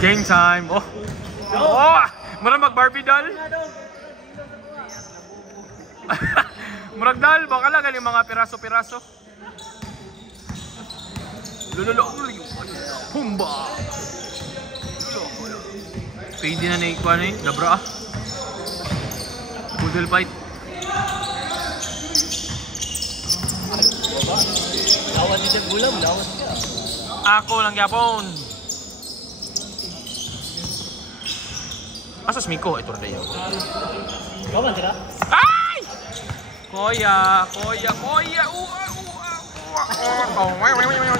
Game time. Oh. Oh! Murag mag-Barbie doll. Murag doll, baka lang galing mga piraso-piraso. Lulolo. Humba. Pwede na ikuha na labra ah. Poodle fight. Lawan din yung gulam, lawan siya. Ako lang yapon. Asas Miko, ito na yun. Lawan sila? Ay! Koya.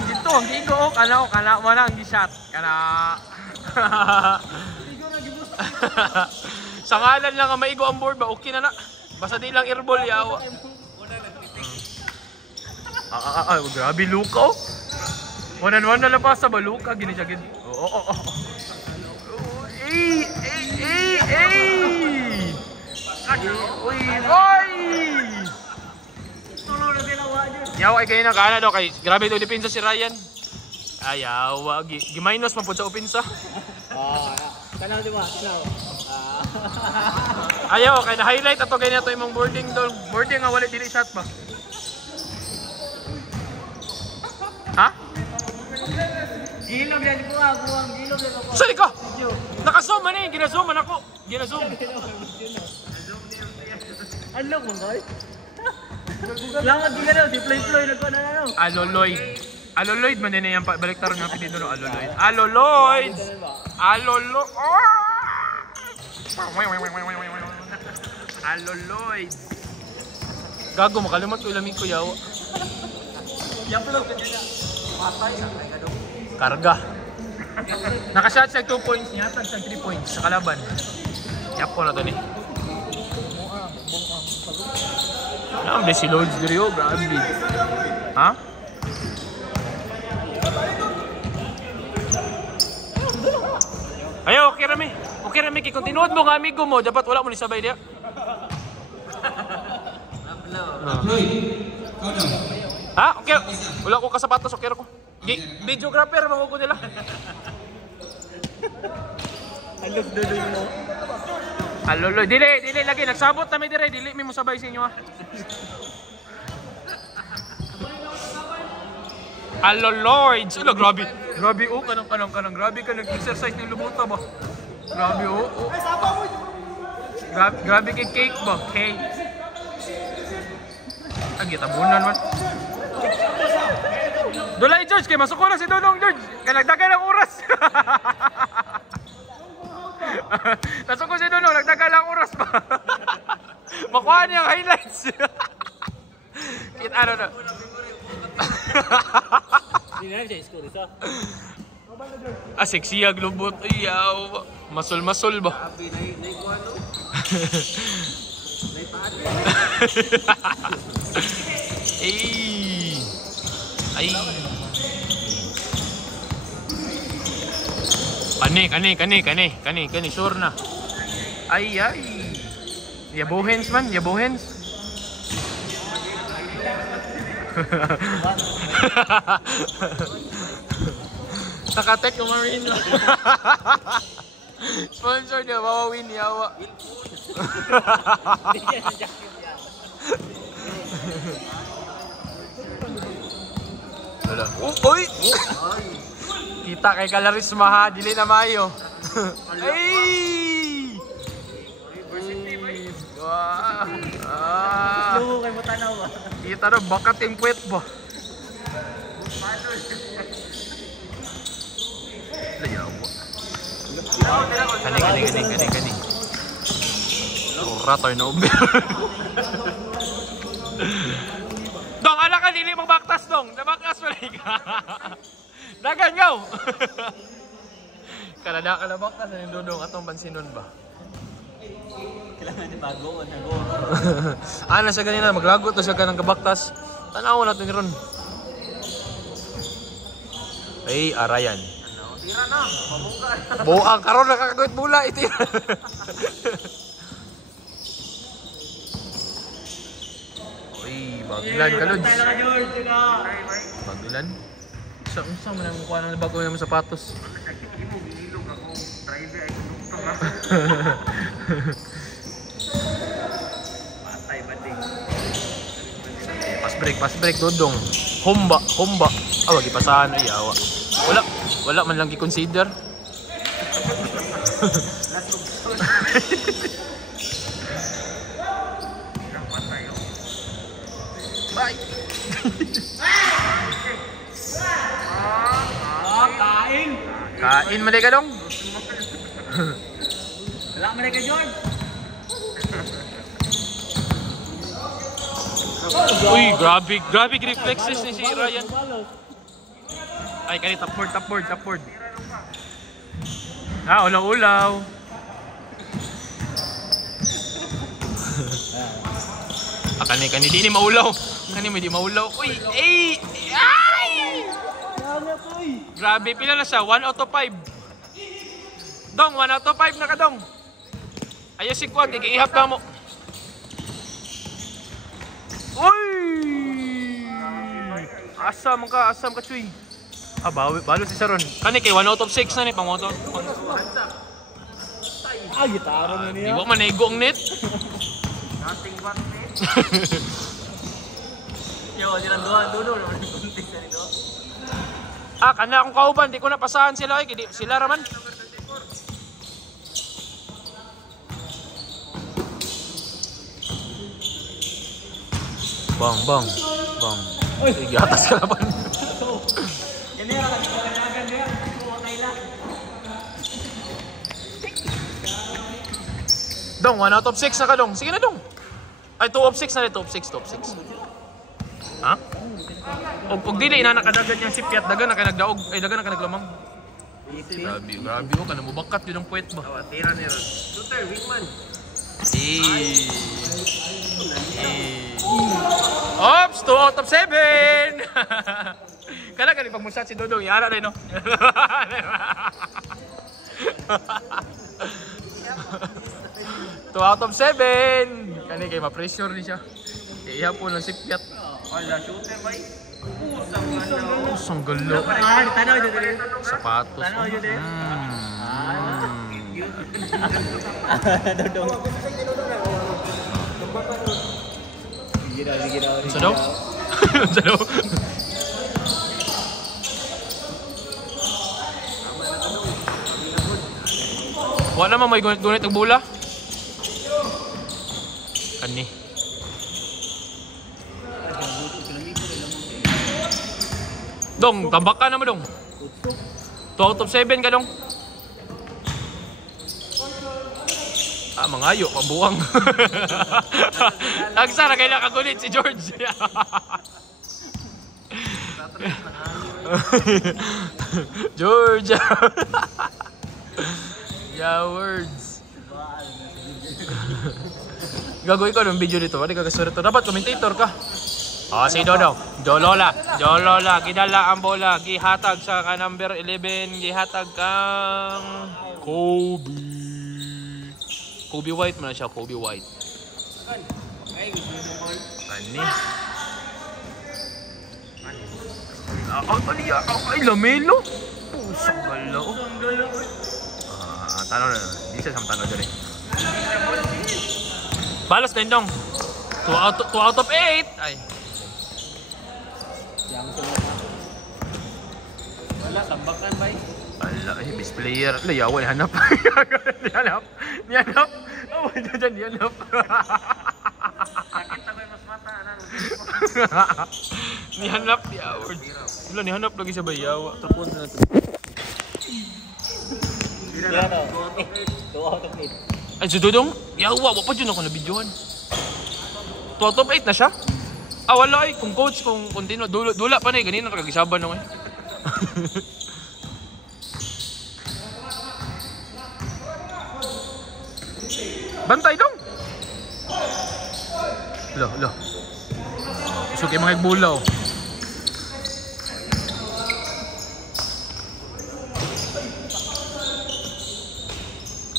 Dito, gigo. Kana mo lang, gi-shot. Kana. Sa ngalan lang ang maigo ang board ba? Okay na na. Basta di lang airball yawa. Grabe luka oh. 1-1 na labas sa baluka. Ginisagin. Oo. Ey! Uy! Yawa ay kayo na kana daw kay grabe ito depensa si Ryan. Ayaw, gi-minus man pud sa opensa. Tanaw di ba? Ayaw, kay na-highlight ato ganyan ato imong boarding doon. Boarding nga wala dili shot ba? Ha? Gilom yan ko ang gilom yan ako. Sorry ko! Naka-zoom man eh, gina-zoom man ako. Gina-zoom. Ano mo guys? Lamat di ka daw, si Ploy nagko na ano. Aloloid man din yan, baliktar nga pinito no, Aloloid. Aloloid. Gago, makalimot ko ilamig ko yaw. Yapulog ka dyan. Patay sa kay kadong. Karga. Nakashot sa 2 points niya, tag sa 3 points sa kalaban. Yapo na to ni. Ano si Lods diri oh, grabe. Ha? Ayo, okay rami. Okay rami kay continuod mo nga amigo mo, dapat wala mo ni sabay dia. Ha? Okay. Wala ko kasapatos, okay ra ko. Videographer mo ko nila. Alog dodoy mo. Aloloy, dili lagi nagsabot na mi dire, dili mi mo sabay sa inyo ha. Aloloy, sila grabe. Grabe oh, kanang grabe ka nag-exercise ng lumuta ba? Grabe oh. Grabe kay cake ba? Cake. Agitabunan man. Dulay George, kay masuko na si Dodong George. Kay nagdagan ng oras. Nasuko si Dodong, nagdagan ng oras pa. Makuha niya ang highlights. Kita ano na. Hindi na siya score ito. Sexy ang lubot. Iyaw. Masol ba? Abi, naikuha no? Ay. Kani, sure na. Ay. Yabuhens man, yabuhens. Nakatek yung marine. Sponsor niya, wawawin yawa. Uy! Kita kay Kalarisma ha, dili na mayo. Ay! Luho kay mo tanaw ba? Kita na, baka timpuet ba? Kani. Ura, turnover. Dong, ala ka, dili mong baktas dong. Nabaktas mo lang ka. Dagan ngaw. Kanada ka na baktas, ano yung dudong atong bansinon ba? Kailangan di bago o nago. Ano siya ganina, maglagot to siya ka ng kabaktas. Tanaw natin ron. Ay, arayan. Tira na, mabungka. Buang karon nakakagoit bula iti. Uy, Bagulan ka, Lods. Bagulan? Unsa man ang kuha ng bago ng sapatos? Pass break, Dodong. Humba. Wagi pasahan ay awa. Wala man lang gi-consider. Bye. Kain mali ka dong. Wala mali ka, John. Uy, grabe reflexes ni si Ryan. Ay, kani top board. Ulaw. Kani di maulaw. Kani di maulaw. Uy, ay! Grabe, pila na siya? 1 out of 5. Dong, 1 out of 5 na ka, Dong. Ayaw si Kwan, kikihap ka mo. Uy! Asam ka, Chuy. Balo si Sharon. Kani kay 1 out of 6 na ni, pangoto. Gitara na niya. Di ba manigo ang net? Nothing but net. Yo, dirang dulo. Kuntis na nito. Kana akong kauban, di ko napasahan sila. Sila raman. Bang. Sige, atas ka laban. Yan yan, nagkakalagan niya. Kumakay lang. Dong, 1 out of 6 na ka, Dong. Sige na, Dong. Ay, 2 of 6 na rin. 2 of 6. Ha? O pag dili, inanakadagan niyang sipyat. Dagan na kayo nagdaog. Ay, dagan na kayo naglamang. Grabe. O, ka na mubakat yun ang puwet ba? Tira ni Ron. Shooter, wingman. Ops! 2 out of 7! Kala pag musat si Dodong, yara rin, no? 2 out of 7! Kani kay ma-pressure ni siya. Iya po ng sipyat. Wala, shooter ba? Pusang galo. Tanaw dyan din. Sapatos. Tanaw dyan din. Dodong. Sa daw? Sa daw? Wala naman may gunit ng bola. Kani. Dong, tambak ka naman, Dong. 2 out of 7 ka, Dong. Mangayo, pabuwang. Nagsara kayo nakagulit si George. George. Yeah, words. Gagawin ko ng video dito. Wala ka kasurat to. Dapat commentator ka. Si Dodo. Jolola. Gidala ang bola. Gihatag sa number 11. Gihatag kang Kobe White man siya. Kobe White. Ani. Ay, Lamelo. Pusang galo. Tanaw na. Di siya samtanaw dyan eh. Balas din, Dong. 2 out of 8. Ay. Wala, tambakan ba eh? Ala, best player. Layawan, hanap. Nihanap. Oh, dyan, nihanap. Sakit ako yung mas mata. Nihanap, di award. Wala, nihanap lagi siya ba yawa. Tapon na natin. 2 out of 8. Ay, si Dodong, yawa. Wapa dyan ako na-videohan. 2 out of 8 na siya? Wala eh. Kung coach, kung continue. Dula pa na eh. Ganina nakagisaban na eh. Bantay, Dong! Lo. Gusto kayo mga igbulaw.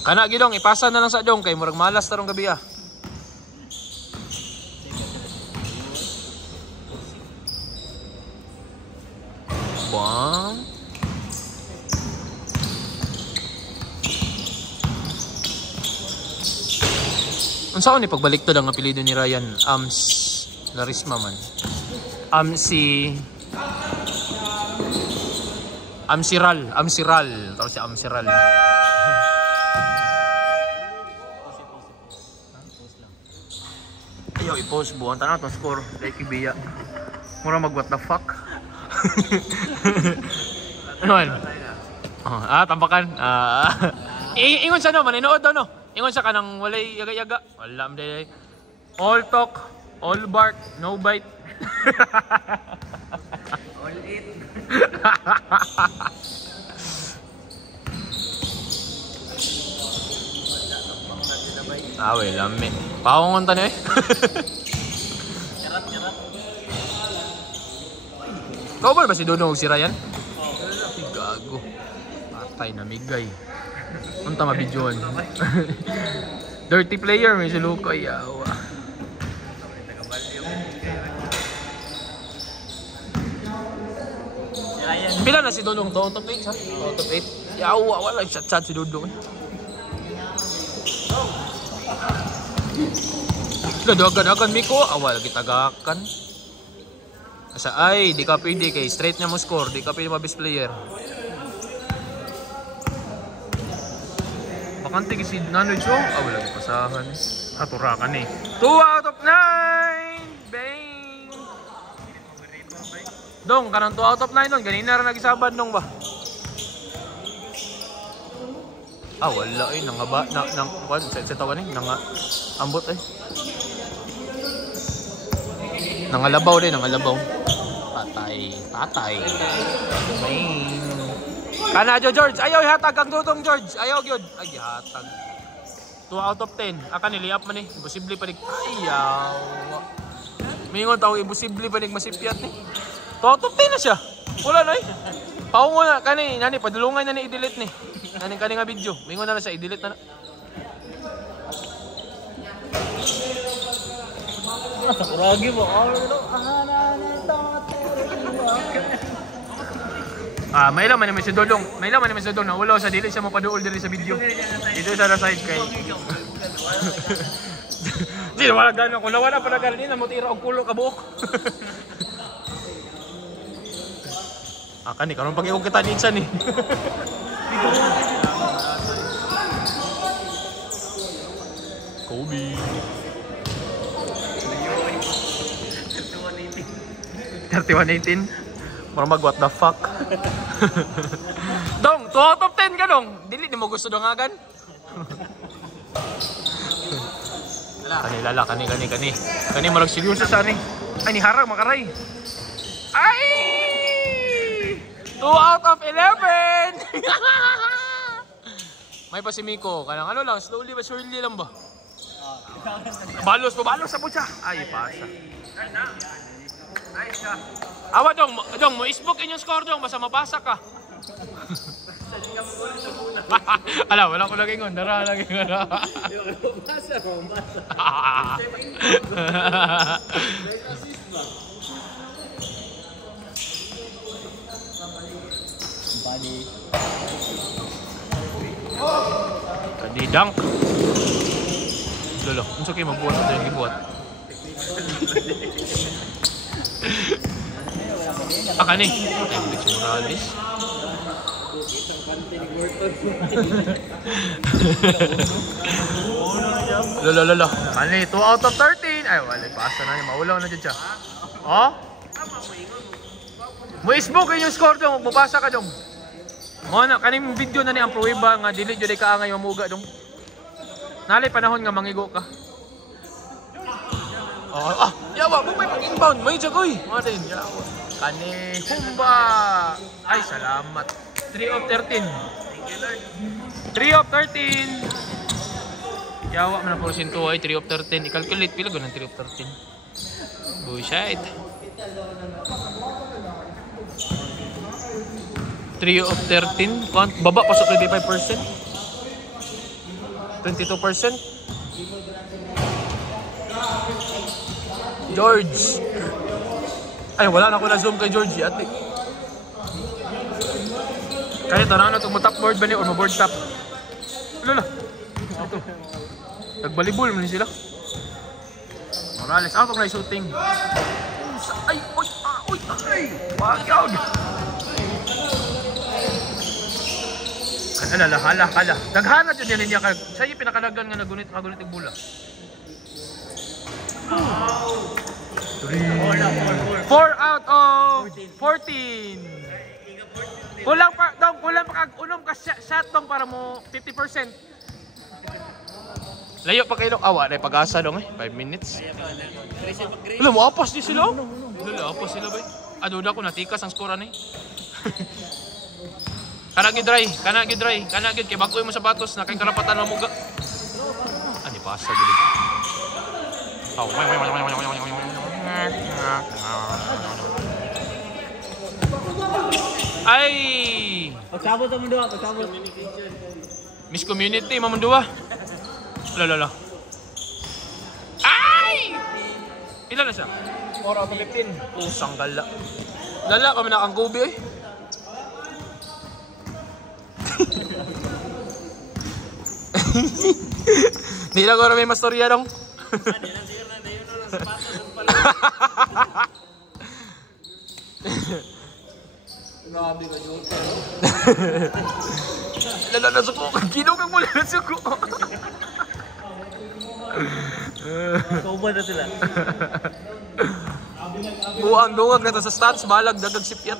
Kana, Gidong, ipasa na lang sa Dong. Kay murag malas tarong gabi ah. Bang. Unsa ko ni pagbalik to ang apelyido ni Ryan? Larisma man. Amsiral. Tapos si Amsiral. Ayaw i-post buwan tanah to score kay Kibiya. Mura mag what the fuck. Ano? Tampakan. Ingon siya no, maninood daw no. Ingon siya kanang walay yaga-yaga. Wala am day. All talk, all bark, no bite. All eat. Wait, lami. Paungon ta ni. Charap. Cover ba si Dono o si Ryan? Gago. Patay na migay. Unta mabidyoan. Dirty player may si Lukoy. Yawa. Pila na si Dodong to? Top 8 ha? Top 8. Yawa, wala chat si Dodong. Dagan Miko. Awal kita gakan. Asa ay, di ka pwede kay straight niya mo score. Di ka pwede mabis player. Bakante si Nanoy Cho. Wala di pasahan. Turakan eh. 2 out of 9! Bang! Dong, kanang 2 out of 9 nun. Ganina rin nagisabad nung ba? Wala eh. Nangaba. Sa tawan eh. Ambot eh. Nangalabaw din, nangalabaw. Tatay. Bang! Kana George, ayaw ihatag ang dutong George. Ayaw gyud. Ay ihatag. 2 out of 10. Aka niliap man eh. Imposible pa nig. Ayaw. Mingon taw imposible pa nig masipyat ni. 2 out of 10 na siya. Wala na eh. Paungo na kani nani padulungan na ni i-delete ni. Kani nga video. Mingon na siya i-delete na. Kuragi mo. May laman naman si Dodong. Na wala sa dili siya mo paduol diri sa video. Dito sa side kay. Di wala gano kung nawala pa na kanina mo tira og kulo ka buok. Kani karon pag kita dinsan ni. Kobe. 31-18. Parang mag what the fuck. Dong, 2 out of 10 ka dong. Dili mo gusto dongagan. Kani marag seryoso sa ani. Ay ni harang makaray. Ay! 2 out of 11. May pa si Miko, kanang ano lang, slowly but surely lang ba? Balos sa putya. Ay, pasa. Awa dong, mo isbook inyong score dong, basta mapasa ka. Wala ko lagi ngon, dara lagi ngon. Mapasa. Kadi dunk. Lolo, unsa kay magbuhat ato yung gibuhat? Kani. Alex Morales. Lolo. Kani 2 out of 13. Ay, wala pasa na niya, maulaw na dyan siya. Oh? Mo isbook yung score dong, mabasa ka dong. Mo na kaning video na ni ang pruweba nga dili jud ka angay mamuga dong. Nalay panahon nga mangigo ka. Yawa, mo may pag-inbound, may jagoy. Mo din, yawa. Kani Humba. Ay, salamat. 3 of 13. 3 of 13. Yawa man ang porsyento ay 3 of 13. I-calculate pila ko ng 3 of 13. Bullshit. 3 of 13. Baba pa sa 25%. 22%. George. Ay, wala na ako na zoom kay George. Ate. Kahit na itong top board ba niya or ma-board top. Lala. Ito. Nagbalibol mo sila. Morales, out of na shooting. Ay, oy, oy, ay. Wag yun. Hala. Daghanat yun niya kag siya yung pinakalagan nga nagunit ng bola. 4 out of 14. Kulang pa kag unom ka shot dong para mo 50%. Layo pa kayo awa na pag-asa dong 5 minutes. Wala mo apas di sila. Wala apas sila ba? Aduda ko natikas ang score ani. Kana gid dry kay bagoy mo sa batos na kay karapatan mo muga. Ani pasa gid. Oh, ay! Pagsabot ang mundo, pagsabot. Miss Community, mamundua. Lala. Ay! Ilan na siya? 4 out of 15. Pusang gala. Lala, kami na kang gubi eh. Hindi lang ko may mastorya dong. Grabe ka, Jota. Lala na suko. Ginugag mo lang na suko. Kauban na sila. Buang dungag na sa stats. Balag dagag sipyat.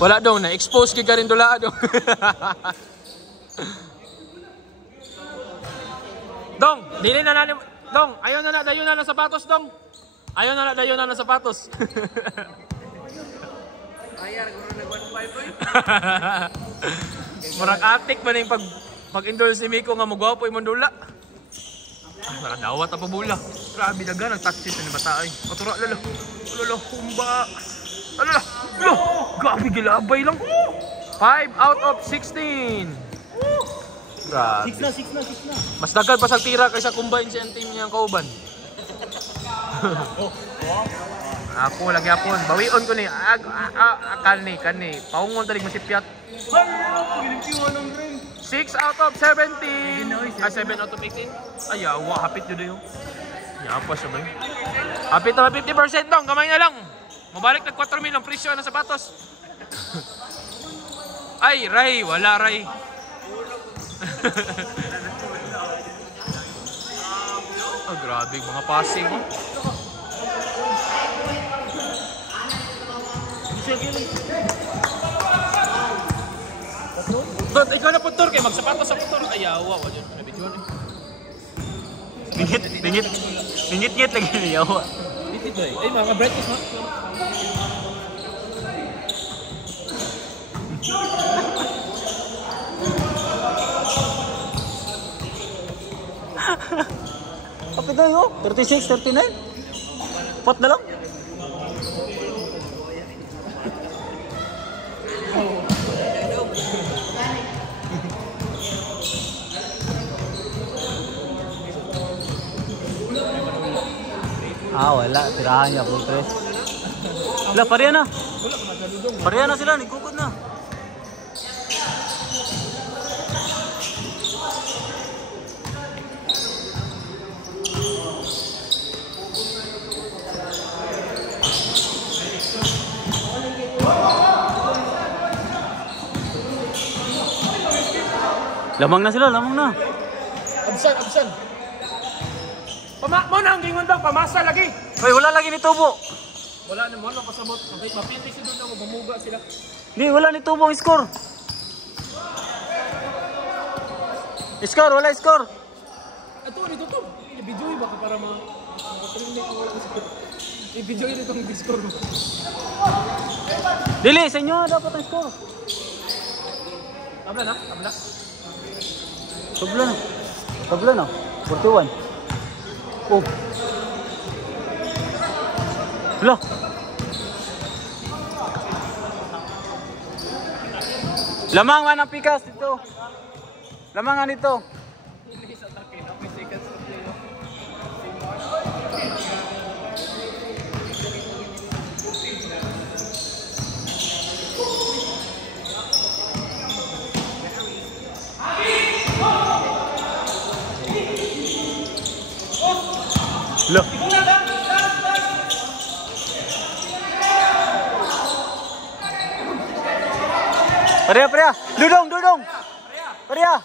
Wala daw na. Expose kay ka rin dula daw. Dong, dili na nanin. Dong, ayaw na dayon na sapatos dong. Ayaw na dayon na sapatos. Ayar, guro nag-1.5 boy. Murag atik ba ning pag-endorse ni Miko nga mogwapo imong dula. Nakadawat pa bula. Grabe daga nag-touches ni bata ay. Patura lalo. Lalo kumba. Lalo. Lalo. Grabe gilabay lang. 5 out of 16. Grabe. 6 na. Mas dagal pa sa tira kaysa combine siya ang team niya ang kauban. Ako lagi apon. Bawion ko ni. Kani. Paungon talig masipyat. 6 out of 17. 7 out of 18. Ayaw, hapit yun yun. Yapa siya ba yun? Hapit na 50% dong. Kamay na lang. Mabalik nag 4 mil ang presyo ng sapatos. Ay, Ray. Wala, Ray. Oh, grabe mga passing mo. Dot, ikaw na puntor kay magsapatos sa puntor. Ayawa, wala yun. Nabidyon eh. Bingit lagi niya. Bitit boy. Ay, mga breakfast ha? Kapit na yun, 36, 39. Pot na lang. Wala. Tirahan niya, full press. Wala, pareha na. Pareha na sila, nagkukod na. Lamang na sila, lamang na. Absan. Mo na ang gingon daw, pamasa lagi. Hoy, wala lagi ni tubo. Wala na mo, pasabot. Mapinti si doon ako, mamuga sila. Di, wala ni tubo ang score. Score, wala score. Ito, dito to. I-video ba ka para makatrinig ko wala score. I-video dito ang score mo. Dili, sa inyo dapat ang score. Tabla na. Tabla na. 41. Oh. Loh. Lamang man ang pikas dito. Lamangan dito. Lo. Pareha. Dudong. Pareha.